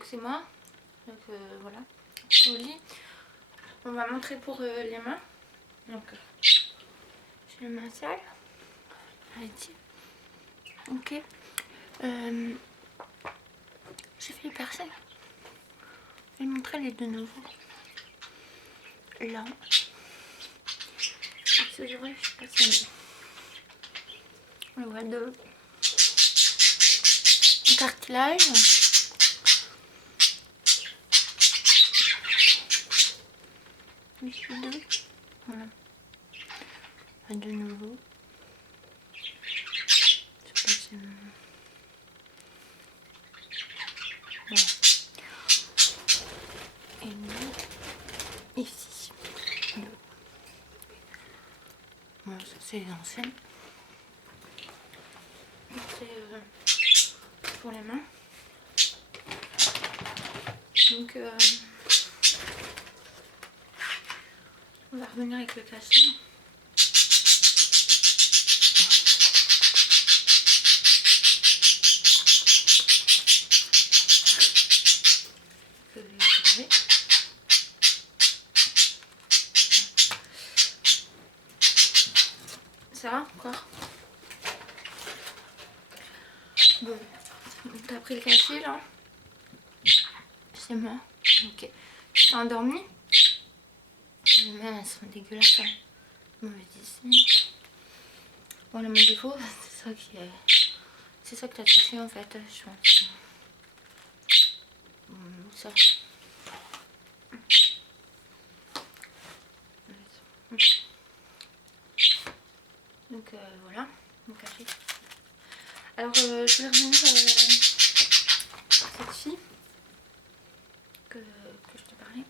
Donc c'est moi. Donc voilà. Je suis au lit. On va montrer pour les mains. Donc j'ai les mains sales. Allez, ok. J'ai fait les percées. Je vais montrer les deux nouveaux. Là. Je sais pas si on voit de cartilage. Ici deux. Voilà. De nouveau. Je sais pas si... Voilà. Et nous, ici. Voilà, ça c'est les anciennes. C'est pour les mains. Donc on va revenir avec le cachet. Ça va encore? Bon, t'as pris le cachet là? C'est moi. Ok. Tu t'es endormi? Les mains elles sont dégueulasses. Hein. Mauvais dessin. Bon, le mon défaut, c'est ça qui est. C'est ça que t'as touché en fait, je pense. Ça. Donc voilà, mon cachet. Alors je vais revenir cette fille que je te parlais.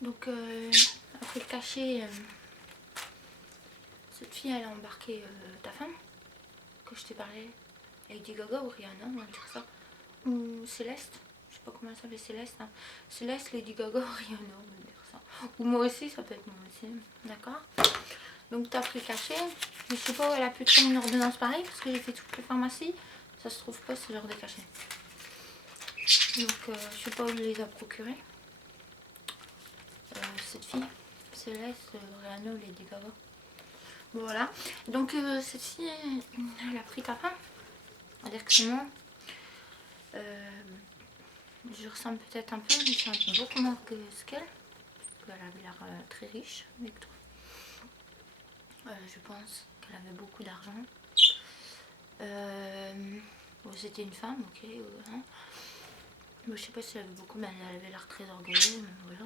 Donc après le cachet, cette fille elle a embarqué ta femme que je t'ai parlé, Lady Gaga ou Rihanna, on va dire ça, ou Céleste, je sais pas comment elle s'appelle, Céleste, hein. Céleste, Lady Gaga ou Rihanna, on va dire ça, ou moi aussi, ça peut être moi aussi, d'accord. Donc t'as pris le cachet, mais je sais pas où elle a pu trouver une ordonnance pareille parce que j'ai fait toutes les pharmacies, ça se trouve pas ce genre de cachet. Donc je sais pas où elle les a procurés. Cette fille, Céleste, Rihanna ou Lady Gaga. Bon, voilà, donc cette fille, elle a pris ta femme, on va dire que c'est moi. Je ressemble peut-être un peu, mais c'est un peu beaucoup moins que ce qu'elle. Elle avait l'air très riche avec toi. Je pense qu'elle avait beaucoup d'argent. Bon, c'était une femme, ok. Hein. Bon, je sais pas si elle avait beaucoup, mais elle avait l'air très orgueilleuse. Voilà.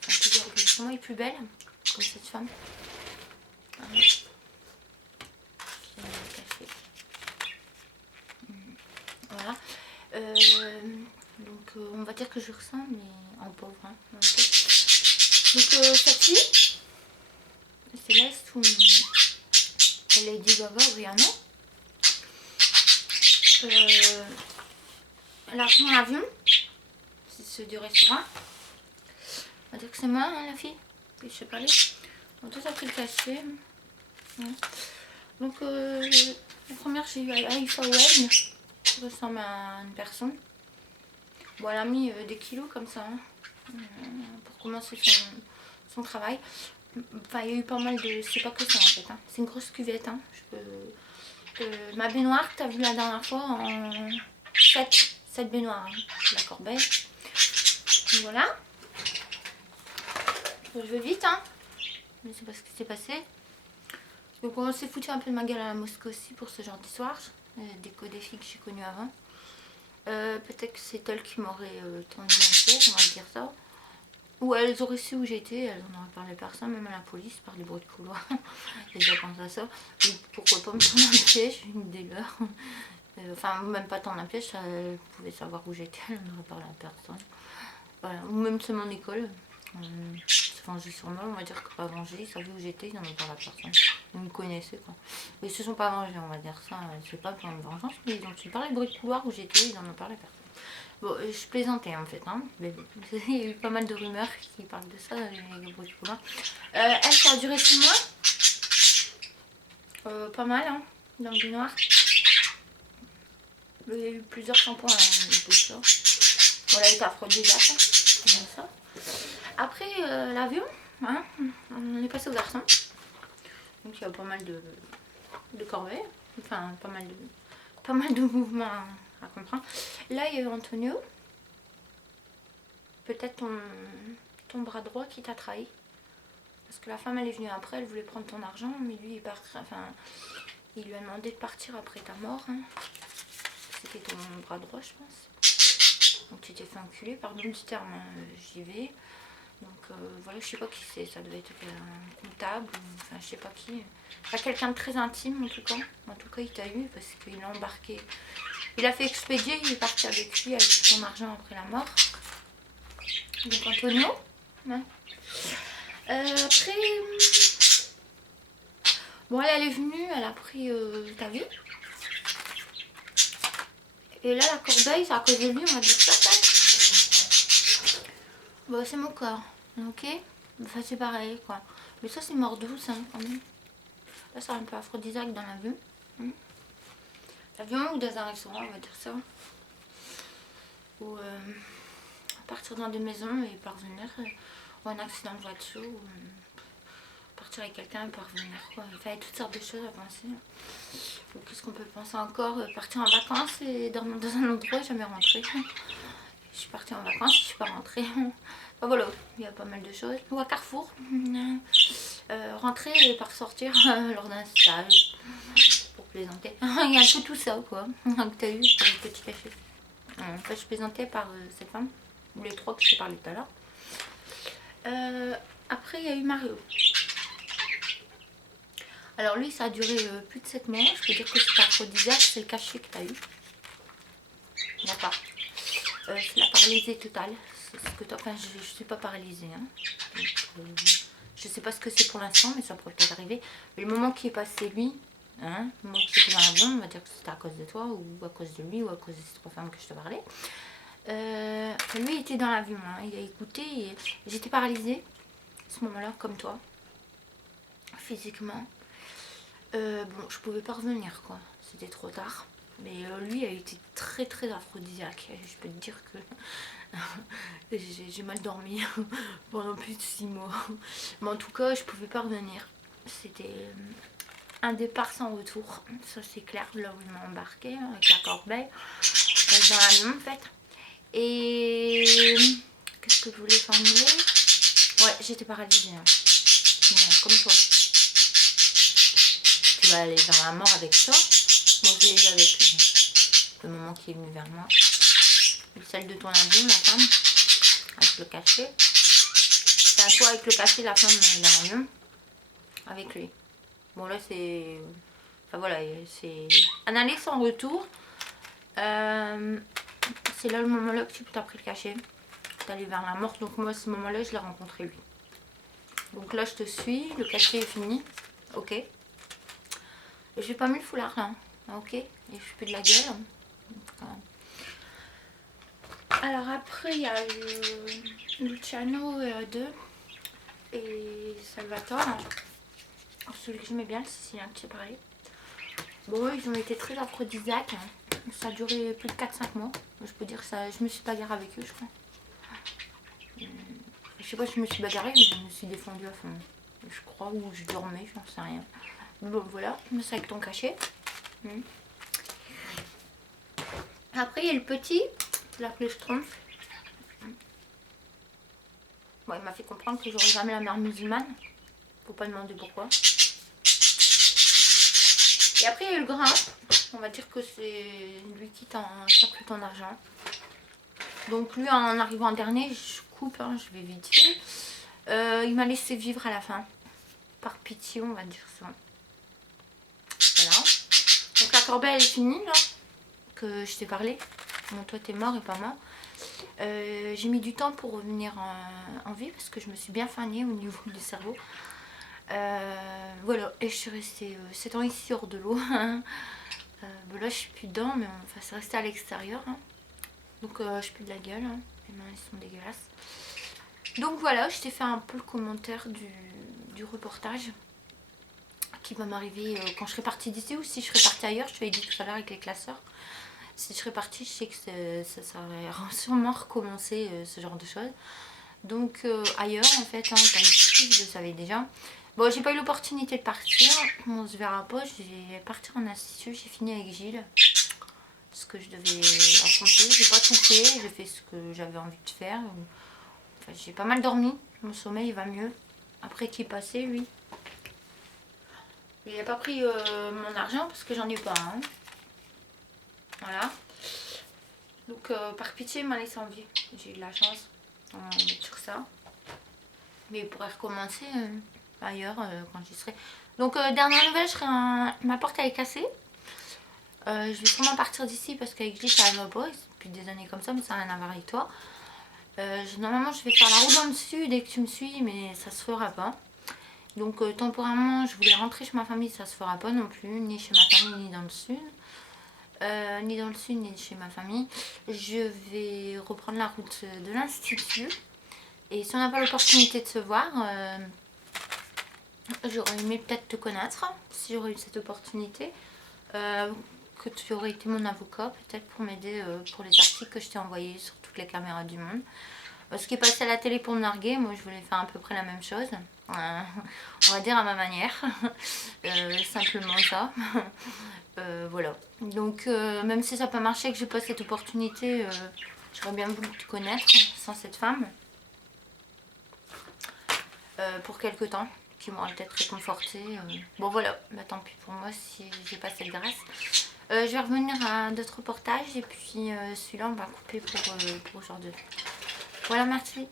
Plus orgueilleuse. Moi, elle est plus belle, comme cette femme. Voilà. Donc, on va dire que je ressemble, mais en pauvre. Hein, donc, cette fille, Céleste ou Lady Gaga ou Rihanna, l'argent à l'avion, c'est ceux du restaurant. On va dire que c'est moi, hein, la fille, que je sais parler. Donc, toi, t'as pris le cachet. Ouais. Donc, la première, j'ai eu Aïfa Wen, qui ressemble à une personne. Bon, elle a mis des kilos comme ça, hein, pour commencer son travail. Enfin, il y a eu pas mal de... C'est pas que ça en fait, hein. C'est une grosse cuvette, hein. Ma baignoire que tu as vu la dernière fois en 7 baignoires, hein. La corbeille. Voilà. Je vais vite, hein. Mais c'est pas ce qui s'est passé. Donc on s'est foutu un peu de ma gueule à la mosquée aussi pour ce genre d'histoire. Des filles que j'ai connues avant. Peut-être que c'est elle qui m'aurait tendu un piège, on va dire ça. Ou elles auraient su où j'étais, elles en auraient parlé à personne, même à la police, par des bruits de couloir. J'ai déjà pensé à ça. Donc pourquoi pas me tendre un piège, une des leurs. Enfin, même pas tendre un piège, elles pouvaient savoir où j'étais, elles n'auraient parlé à personne. Voilà. Ou même c'est mon école. Se venger sur moi, on va dire que pas venger, ils savaient où j'étais, ils n'en ont parlé à personne. Ils me connaissaient quoi. Mais ils se sont pas vengés, on va dire ça. C'est pas pour une vengeance, mais ils ont su parler de bruit de couloir où j'étais, ils n'en ont parlé à personne. Bon, je plaisantais en fait, hein. Il y a eu pas mal de rumeurs qui parlent de ça, les bruits de couloir. Elle, ça a duré 6 mois. Pas mal, hein, dans le noir. Il y a eu plusieurs shampoings tout ça. Voilà, il est aphrodisiaque, hein, comme ça. Après l'avion, hein, on est passé aux garçons. Donc il y a pas mal de corvées, enfin pas mal de mouvements à comprendre. Là il y a eu Antonio, peut-être ton bras droit qui t'a trahi. Parce que la femme elle est venue après, elle voulait prendre ton argent, mais lui il lui a demandé de partir après ta mort. Hein. C'était ton bras droit je pense. Donc tu t'es fait enculer, pardon du terme, hein, j'y vais. Donc voilà, je sais pas qui c'est, ça devait être un comptable, enfin je sais pas qui. Pas quelqu'un de très intime en tout cas. En tout cas il t'a eu parce qu'il l'a embarqué. Il a fait expédier, il est parti avec lui avec son argent après la mort. Donc Antonio. Ouais. Après. Bon elle est venue, elle a pris ta vie. Et là la corbeille, c'est à cause de lui, on va dire ça. Bon c'est mon corps, ok. Enfin c'est pareil quoi. Mais ça c'est mort douce hein, quand même. Là c'est un peu aphrodisiaque dans l'avion. L'avion ou dans un restaurant, on va dire ça. Ou partir dans des maisons et parvenir. Ou un accident de voiture. Ou partir avec quelqu'un et parvenir. Quoi. Enfin, il y a toutes sortes de choses à penser. Ou qu'est-ce qu'on peut penser encore? Partir en vacances et dormir dans un endroit et jamais rentrer. Je suis partie en vacances, je suis pas rentrée. Enfin, voilà, il y a pas mal de choses. Ou à Carrefour. Rentrer et pas ressortir lors d'un stage. Pour plaisanter. Il y a un peu tout ça quoi. Que t'as eu pour le petit cachet. Enfin, je plaisantais par cette femme. Ou les trois que je t'ai parlé tout à l'heure. Après il y a eu Mario. Alors lui ça a duré plus de 7 mois. Je peux dire que c'est aphrodisiaque, c'est le cachet que t'as eu. D'accord. C'est la paralysie totale. C'est ce que enfin je suis pas paralysée. Hein. Donc, je sais pas ce que c'est pour l'instant, mais ça pourrait peut-être arriver. Mais le moment qui est passé lui, hein, moi que j'étais dans l'avion, on va dire que c'était à cause de toi, ou à cause de lui, ou à cause de ces trois femmes que je te parlais. Lui il était dans l'avion, hein, il a écouté et j'étais paralysée à ce moment-là, comme toi, physiquement. Bon, je pouvais pas revenir quoi, c'était trop tard. Mais lui a été très très aphrodisiaque. Je peux te dire que j'ai mal dormi pendant plus de 6 mois. Mais en tout cas, je pouvais pas revenir. C'était un départ sans retour. Ça c'est clair, là où il m'a embarqué avec la corbeille. Dans l'avion en fait. Et qu'est-ce que je voulais formuler? Ouais, j'étais paralysée. Hein. Ouais, comme toi. Tu vas aller vers la mort avec ça. Moi je l'ai eu avec lui. Le moment qui est venu vers moi. Celle de ton avion, la femme. Avec le cachet. C'est un peu avec le cachet, la femme de l'avion. Avec lui. Bon là c'est... Enfin voilà, c'est un aller sans retour. C'est là le moment-là que tu t'as pris le cachet. Tu allé vers la mort. Donc moi à ce moment-là je l'ai rencontré lui. Donc là je te suis, le cachet est fini. Ok. Et j'ai pas mis le foulard là. Ok. Et je suis plus de la gueule. Alors après il y a Luciano 2 et Salvatore. Celui que j'aimais bien, le Sicilien que j'ai parlé. Bon ils ont été très aphrodisiaques. Hein. Ça a duré plus de 4-5 mois. Je peux dire ça, je me suis bagarrée avec eux je crois. Je sais pas si je me suis bagarrée, mais je me suis défendue à fond. Je crois, ou je dormais, j'en sais rien. Bon voilà, c'est avec ton cachet. Après il y a le petit, je l'appelais Schtroumpf. Bon, il m'a fait comprendre que j'aurais jamais la mère musulmane. Faut pas demander pourquoi. Et après il y a eu le grand. On va dire que c'est lui qui t'a pris ton argent. Donc lui en arrivant en dernier, je coupe, hein, je vais vite fait. Il m'a laissé vivre à la fin. Par pitié, on va dire ça. Voilà. Donc la corbeille elle est finie là. Que je t'ai parlé. Bon toi t'es mort et pas moi. J'ai mis du temps pour revenir en vie parce que je me suis bien fagnée au niveau du cerveau. Voilà, et je suis restée 7 ans ici hors de l'eau. Bon, là je suis plus dedans, mais enfin, c'est resté à l'extérieur. Hein. Donc je suis plus de la gueule. Hein. Les mains elles sont dégueulasses. Donc voilà, je t'ai fait un peu le commentaire du reportage qui va m'arriver quand je serai partie d'ici ou si je serai partie ailleurs. Je te l'ai dit tout à l'heure avec les classeurs. Si je serais partie, je sais que ça aurait sûrement recommencé ce genre de choses. Donc ailleurs en fait, hein, pas ici, je le savais déjà. Bon, j'ai pas eu l'opportunité de partir, on se verra pas, je vais partir en institut, j'ai fini avec Gilles. Ce que je devais affronter, j'ai pas tout fait, j'ai fait ce que j'avais envie de faire. Enfin, j'ai pas mal dormi, mon sommeil va mieux. Après qu'il est passé, lui. Il a pas pris mon argent parce que j'en ai pas. Hein. Voilà. Donc par pitié, il m'a laissé en vie. J'ai eu de la chance. On va mettre sur ça. Mais il pourrait recommencer ailleurs quand j'y serai. Donc dernière nouvelle, ma porte elle est cassée. Je vais sûrement partir d'ici parce qu'avec Gilles ça va pas. Depuis des années comme ça, mais ça n'a rien à voir avec toi. Normalement je vais faire la route dans le sud dès que tu me suis, mais ça se fera pas. Donc temporairement je voulais rentrer chez ma famille, ça se fera pas non plus, ni chez ma famille ni dans le sud. Ni dans le sud ni chez ma famille. Je vais reprendre la route de l'institut. Et si on n'a pas l'opportunité de se voir, j'aurais aimé peut-être te connaître, si j'aurais eu cette opportunité. Que tu aurais été mon avocat, peut-être pour m'aider pour les articles que je t'ai envoyés sur toutes les caméras du monde. Ce qui est passé à la télé pour me narguer, moi je voulais faire à peu près la même chose. On va dire à ma manière. Simplement ça. Voilà. Donc même si ça n'a pas marché, que j'ai pas cette opportunité, j'aurais bien voulu te connaître sans cette femme. Pour quelque temps, qui m'aurait peut-être réconforté. Bon voilà, bah, tant pis pour moi si j'ai pas cette grâce. Je vais revenir à d'autres reportages et puis celui-là on va couper pour aujourd'hui. Voilà, merci.